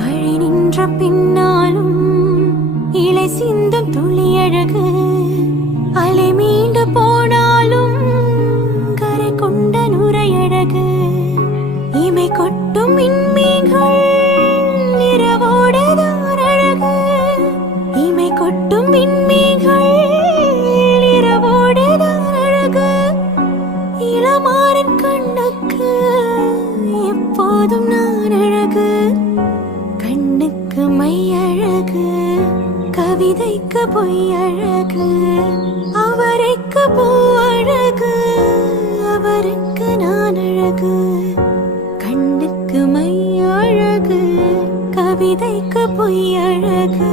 மழை நின்ற பின்னாலும் இலை சிந்தும் துளி அழகு. அலை மீண்டு போனாலும் கரை கொண்ட நுரையழகு. இமை கொட்டும் மின்மீகள் கண்ணுக்கு எப்போதும் நான் கவிதைக்கு பொய் அழகு அவரைக்கு பூ அழகு அவருக்கு நான் அழகு. கண்ணுக்கு மை அழகு கவிதைக்கு பொய் அழகு.